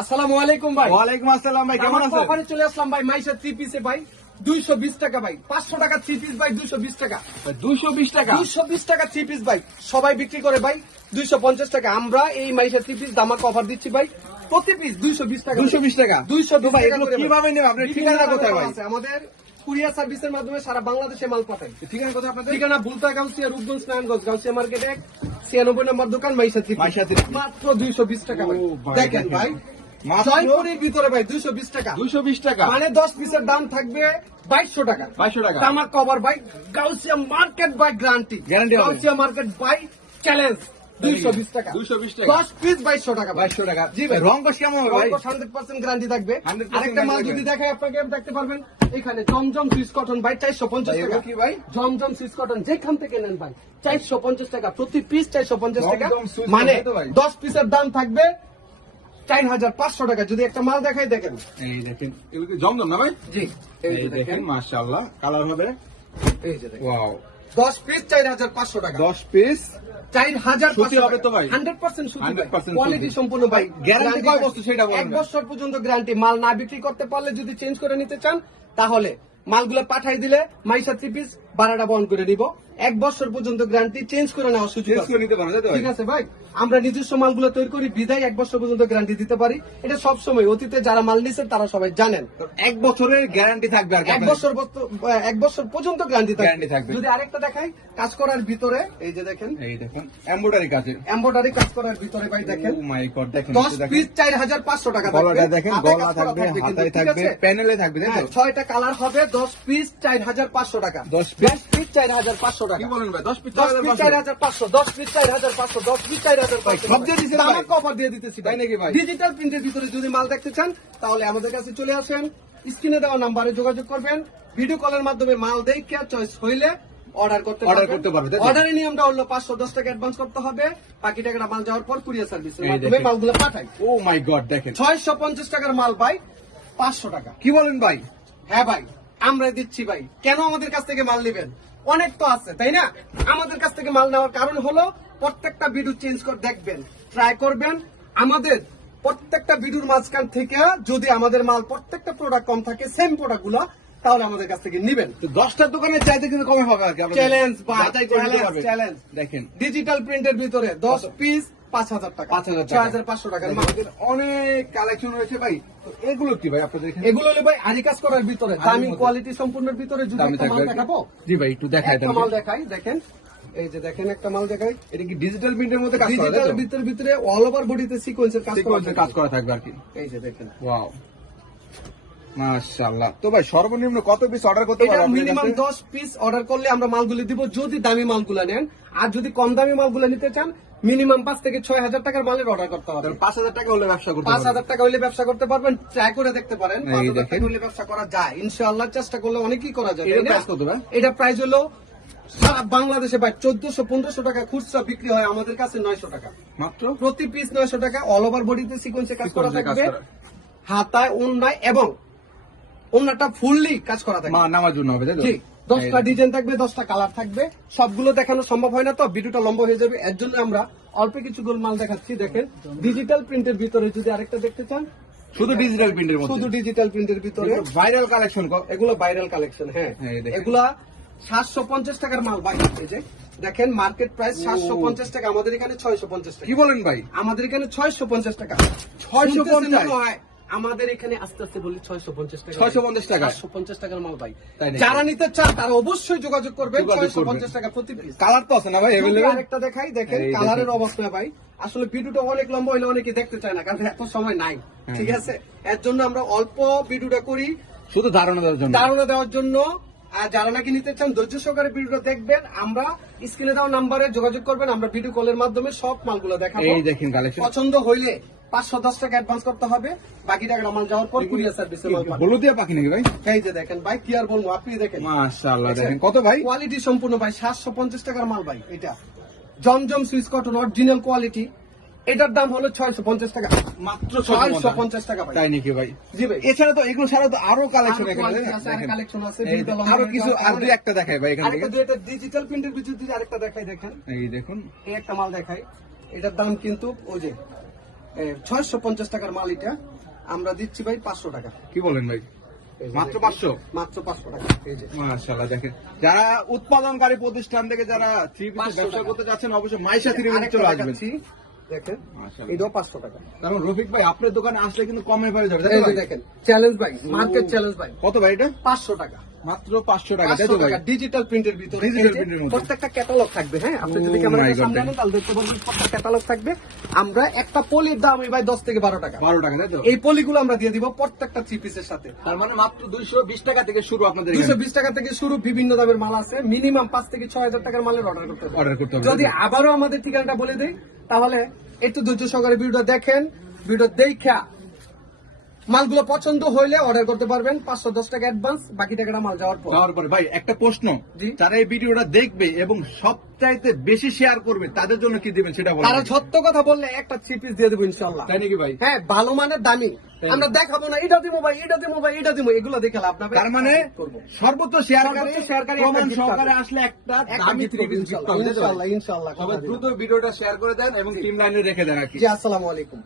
আসসালামু আলাইকুম ভাই। ওয়ালাইকুম আসসালাম ভাই, কেমন আছেন? অফারে চলে আসলাম ভাই মাইশা 3 পিসে ভাই 220 টাকা ভাই, 500 টাকা 3 পিস ভাই 220 টাকা, 220 টাকা 220 টাকা 3 পিস ভাই। সবাই বিক্রি করে ভাই 250 টাকা, আমরা এই মাইশা 3 পিস দামাক অফার দিচ্ছি ভাই, প্রতি পিস 220 টাকা। 220 টাকা 220 ভাই, টাকা এগুলো করে ভাই। কিভাবে নেবেন? আপনার বিভিন্ন ঠিকানা কোথায় রকম ভাই? আছে, আমাদের কুরিয়ার সার্ভিসের মাধ্যমে সারা বাংলাদেশে মাল পাঠাই। ঠিকানা কোথায় আপনাদের? ঠিকানা বুলতা গাউসিয়া, রূপগঞ্জ, নারায়ণগঞ্জ, গাউসিয়া মার্কেটে 96 নম্বর দোকান মাইশা 3 মাইশা 3 মাত্র 220 টাকা ভাই। ও ভাই, দেখেন ভাই মাত্র জয়পুরের ভিতরে ভাই 220 টাকা, 220 টাকা মানে 10 পিসের দাম থাকবে 2200 টাকা। 2200 টাকা তামাক cover by Gausia market by guarantee, Guarantee হবে। গাউসিয়া মার্কেট বাই চ্যালেঞ্জ 220 টাকা, 220 টাকা 10 পিস 2200 টাকা ভাই। 2200 টাকা। জি ভাই, রং কস কেমন হবে ভাই? 100% গ্যারান্টি থাকবে। 100% আরেকটা মাল guarantee যদি থাকবে। দেখাই আপনাকে দেখতে পারবেন, এখানে জমজম সুইস কটন বাই 450 টাকা। এগুলো কি ভাই? জমজম সুইস কটন যেখান থেকে নেন ভাই 450 টাকা, প্রতি পিস 450 টাকা, জমজম সুইস মানে কটন তো ভাই। 10 পিসের দাম থাকবে 4500 টাকা। যদি একটা মাল দেখাই দেখেন, এই দেখেন, এগুলো কি জমজম না ভাই? জি এই যে দেখেন, মাশাআল্লাহ, কালার হবে। এই যে দেখেন ওয়াও, 10 পিস 4500 টাকা, 10 পিস 4500 সুতি হবে তো ভাই? 100% সুতি ভাই, 100% কোয়ালিটি সুতি। সম্পূর্ণ ভাই। গ্যারান্টি কয় বছর সেটা বলেন 1 না? বছর পর্যন্ত গ্যারান্টি। মাল না বিক্রি করতে পারলে যদি চেঞ্জ করে নিতে চান, তাহলে মালগুলো পাঠাই দিলে মাইশা 3 পিস ভাড়াটা বহন করে দিব। 1 বছর পর্যন্ত গ্যারান্টি, চেঞ্জ করে নেওয়ার সুযোগ চেঞ্জ আছে। করে নিতে পারেন, তাই তো ভাই? ঠিক আছে ভাই, আমরা নিজস্ব মালগুলো তৈরি করি বিধায় 1 বছর পর্যন্ত গ্যারান্টি দিতে পারি। এটা সব সময়, অতীতে যারা মাল নিছেন তারা সবাই জানেন। তো 1 বছরের গ্যারান্টি থাকবে আর কি 1 আপনাদের? বছর পর্যন্ত গ্যারান্টি Guarantee থাকবে। যদি আরেকটা দেখাই, কাজ করার ভিতরে এই যে দেখেন এই দেখেন, এমব্রয়ডারি কাজে। এমব্রয়ডারি কাজ করার ভিতরে ভাই দেখেন ও মাই গড, দেখেন 10 পিস 4500 টাকা থাকবে। গলাটা দেখেন, হাতে গলা কাজ করা থাকবে, কিন্তু, হাতায় ঠিক থাকবে, আছে? প্যানেলে থাকবে, তাই হ্যাঁ, তো? 6টা কালার হবে, 10 পিস 4500 টাকা। 10 পিস 4500 টাকা। কি বলেন ভাই? 10 পিস 10 পিস 4500, 10 পিস 4500, 10 পিস 4500। সব দিয়ে দিছেন ভাই? দামাক অফার দিয়ে দিতেছি তাই নাকি ভাই? ডিজিটাল প্রিন্টের ভিতরে যদি মাল দেখতে চান, তাহলে আমাদের কাছে চলে আসেন, স্ক্রিনে দেওয়া নাম্বারে যোগাযোগ করবেন। ভিডিও কলের মাধ্যমে মাল দেখে চয়েস হইলে অর্ডার করতে Order করতে পারবে, তাই তো? অর্ডারের নিয়মটা হলো 510 টাকা অ্যাডভান্স করতে হবে, বাকি টাকাটা মাল যাওয়ার পর কুরিয়ার সার্ভিসের এই মাধ্যমে দেখেন। মালগুলো পাঠাই। ও মাই গড, দেখেন 650 টাকার মাল ভাই 500 টাকা। কি বলেন ভাই? হ্যাঁ ভাই, আমরা দিচ্ছি ভাই। কেন আমাদের কাছ থেকে মাল নেবেন? অনেক তো আছে, তাই না? আমাদের কাছ থেকে মাল নেওয়ার কারণ হলো প্রত্যেকটা ভিডিও চেঞ্জ করে দেখবেন, ট্রাই করবেন। আমাদের প্রত্যেকটা ভিডিওর মাঝখান থেকে যদি আমাদের মাল প্রত্যেকটা প্রোডাক্ট কম থাকে, সেম প্রোডাক্ট গুলো, তাহলে আমাদের কাছ থেকে নিবেন। তো 10টার দোকানের চাইতে কিন্তু কমে হবে আর কি, আপনাদের চ্যালেঞ্জ ভাই, যাচাই করে নিতে পারবে। চ্যালেঞ্জ। দেখেন, ডিজিটাল প্রিন্টের ভিতরে 10 পিস 5000 টাকা, 5000 টাকা, 6500 টাকার মাল। আমাদের অনেক কালেকশন রয়েছে ভাই। তো এগুলো কি ভাই আপনাদের এখানে? এগুলো হলো ভাই আরি কাজ করার ভিতরে, দামি মধ্যে। কোয়ালিটি সম্পূর্ণের ভিতরে যদি দামি একটা মাল থাকবে আর কি। দেখাবো, জি ভাই, একটু দেখাই দেন। একটা মাল দেখাই দেখেন, এই যে দেখেন একটা মাল দেখাই। এটা কি ডিজিটাল প্রিন্টের মধ্যে কাজ করা, তাই ডিজিটাল তো? ভিতরে অল ওভার বডিতে সিকোয়েন্সের কাজ করা সিকোয়েন্সের কাজ করা থাকবে আর কি। এই যে দেখেন, ওয়াও, মাশাআল্লাহ। তো ভাই সর্বনিম্ন কত পিস অর্ডার করতে এটা পারবো আপনাদের মিনিমাম কাছে? 10 পিস অর্ডার করলে আমরা মালগুলি দিব, যদি দামি মালগুলো নেন। আর যদি কম দামি মালগুলো নিতে চান, মিনিমাম 5 থেকে 6000 টাকার মালের অর্ডার করতে হবে। তাহলে 5000 টাকা হলে ব্যবসা করতে পারবেন। 5000 টাকা হইলে ব্যবসা করতে পারবেন, ট্রাই করে দেখতে পারেন। এই 5000 দেখেন। টাকা হইলে ব্যবসা করা যায় ইনশাআল্লাহ, চেষ্টা করলে অনেকই করা যায়। এর তাই না? প্রাইস কত ভাই? এটা প্রাইস হলো সারা বাংলাদেশে ভাই 1400-1500 টাকা খুচরা বিক্রি হয়, আমাদের কাছে 900 টাকা মাত্র প্রতি পিস। 900 টাকা, অল ওভার বডিতে সিকোয়েন্সে কাজ করা সিকোয়েন্সে কাজ থাকবে, করা। হাতায় ওন্নায়, এবং ওন্নাটা ফুললি কাজ করা থাকবে। মা নামার জন্য হবে, তাই তো? ঠিক, 10টা ডিজাইন থাকবে, 10টা কালার থাকবে। সবগুলো দেখানো সম্ভব হয় না, তো ভিডিওটা লম্বা হয়ে যাবে। এর জন্য আমরা অল্প কিছু মাল দেখাচ্ছি। দেখেন, ডিজিটাল প্রিন্টের ভিতরে যদি আরেকটা দেখতে চান, শুধু ডিজিটাল প্রিন্টের মধ্যে, শুধু ডিজিটাল প্রিন্টের ভিতরে ভাইরাল কালেকশন। এগুলো ভাইরাল কালেকশন। হ্যাঁ, এই দেখেন। এগুলা 750 টাকার মাল ভাই। এই যে দেখেন, মার্কেট প্রাইস 750 টাকা, আমাদের এখানে 650 টাকা। কি বলেন ভাই? আমাদের এখানে 650 টাকা। 650? নয়, আমাদের এখানে আস্তে আস্তে বলি 650 টাকা। 650 টাকা? 750 টাকার মাল ভাই। তাই নাকি? যারা নিতে চান তারা অবশ্যই যোগাযোগ করবেন। যোগাযোগ করবেন। 650 টাকা প্রতি পিস। কালার তো আছে না ভাই যদি अवेलेबल? আরেকটা দেখাই দেখেন, এই কালারের দেখেন। অবস্থা ভাই, আসলে ভিডিওটা অনেক লম্বা হইলে অনেকে দেখতে চায় না, কারণ এত সময় নাই। ঠিক আছে, এর জন্য আমরা অল্প ভিডিওটা করি, শুধু ধারণা দেওয়ার জন্য। ধারণা দেওয়ার জন্য। আর যারা নাকি নিতে চান, ধৈর্য সহকারে ভিডিওটা দেখবেন, আমরা স্ক্রিনে দেওয়া নাম্বারে যোগাযোগ করবেন, আমরা ভিডিও কলের মাধ্যমে সব মালগুলো দেখাবো। এই দেখেন কালেকশন। পছন্দ হইলে 510 টাকা অ্যাডভান্স করতে হবে, বাকি টাকা মাল যাওয়ার পর কুরিয়ার সার্ভিসে মাল পাবেন। হলুদিয়া পাখি নাকি ভাই? এই যে দেখেন ভাই, কি আর বলবো, আপনি দেখেন। মাশাআল্লাহ, দেখেন কত ভাই? কোয়ালিটি সম্পূর্ণ ভাই, 750 টাকার মাল ভাই। এটা জমজম সুইস কটন অরিজিনাল কোয়ালিটি, এটার দাম হলো 650 টাকা, মাত্র 650 টাকা ভাই। তাই নাকি ভাই? জি ভাই, এছাড়া তো এগুলো ছাড়া তো আরো কালেকশন এখানে quality দেখেন। আছে, আরো কালেকশন আছে, এই ভিডিওটা লম্বা আরো হয়ে কিছু, যাওয়ার আর দুই কারণে- একটা দেখাই ভাই এখান থেকে। আরেকটা দুইটা ডিজিটাল প্রিন্টের ভিতরে যদি আরেকটা দেখাই দেখেন, এই দেখুন, এই একটা মাল দেখাই, এটার দাম কিন্তু ওই যে 650 টাকার মাল এটা আমরা দিচ্ছি ভাই 500 টাকা। কি বলেন ভাই, এই যে মাত্র দেখেন, 500? মাত্র 500 টাকা। এই যে মাশাআল্লাহ, দেখেন যারা উৎপাদনকারী প্রতিষ্ঠান থেকে যারা থ্রি পিসের 500 ব্যবসা টাকা। করতে যাচ্ছেন অবশ্যই মাইশা থ্রি পিস আরেকটা চলে আসবেন। দেখাচ্ছি, দেখেন মাশাআল্লাহ। এটাও 500 টাকা। কারণ রফিক ভাই আপনার দোকানে আসলে কিন্তু কমে পাওয়া যাবে, তাই এই তো যে ভাই? দেখেন চ্যালেঞ্জ ভাই, মার্কেট চ্যালেঞ্জ ভাই, কত ভাই এটা? 500 টাকা। মাত্র 500 টাকা, তাই তো 500 ভাই? টাকা ডিজিটাল প্রিন্টের ভিতরে। Digital এই যে print এর মধ্যে। প্রত্যেকটা ক্যাটালগ থাকবে। হ্যাঁ, আপনি যদি Oh ক্যামেরার my God, সামনে আনেন তাহলে দেখতে পারবেন প্রত্যেকটা ক্যাটালগ থাকবে। আমরা একটা পলির দাম ভাই 10 থেকে 12 টাকা। 12 টাকা, তাই তো? এই পলিগুলো আমরা দিয়ে দিব প্রত্যেকটা থ্রি পিসের সাথে। তার মানে মাত্র 220 টাকা থেকে শুরু আপনাদের এখানে। 220 টাকা থেকে শুরু, বিভিন্ন দামের মাল আছে। মিনিমাম 5 থেকে 6000 টাকার মালের অর্ডার করতে হবে। অর্ডার করতে হবে, যদি তাই তো? আবারও আমাদের ঠিকানাটা বলে দেই, তাহলে একটু ধৈর্য সহকারে ভিডিওটা দেখেন। ভিডিও দেখা মালগুলো পছন্দ হইলে অর্ডার করতে পারবেন। 510 টাকা অ্যাডভান্স, বাকি টাকাটা মাল যাওয়ার পর। যাওয়ার পরে ভাই একটা প্রশ্ন, জি। যারা এই ভিডিওটা দেখবে এবং সবচাইতে বেশি শেয়ার করবে তাদের জন্য কি দিবেন সেটা বলেন। তারা সত্য কথা বললে একটা থ্রি পিস দিয়ে দেবো ইনশাল্লাহ। তাই নাকি ভাই? হ্যাঁ, ভালো মানের দামি। তাই। আমরা দেখাবো না এটা দিব ভাই, এটা দিব ভাই, এটা দিব, এগুলো দেখে লাভ না ভাই। তার মানে করবো সর্বোচ্চ শেয়ারকারী সর্বোচ্চ শেয়ারকারী প্রমাণ একটা gift সহকারে পাবে। আসলে একটা একটা দামি gift থ্রি পাবে পিস ইনশাল্লাহ, ইনশাল্লাহ, ইনশাল্লাহ। সবাই দ্রুত ভিডিওটা শেয়ার করে দেন এবং টিম লাইনে রেখে দেন আর কি। জি, আসসালামু আলাইকুম।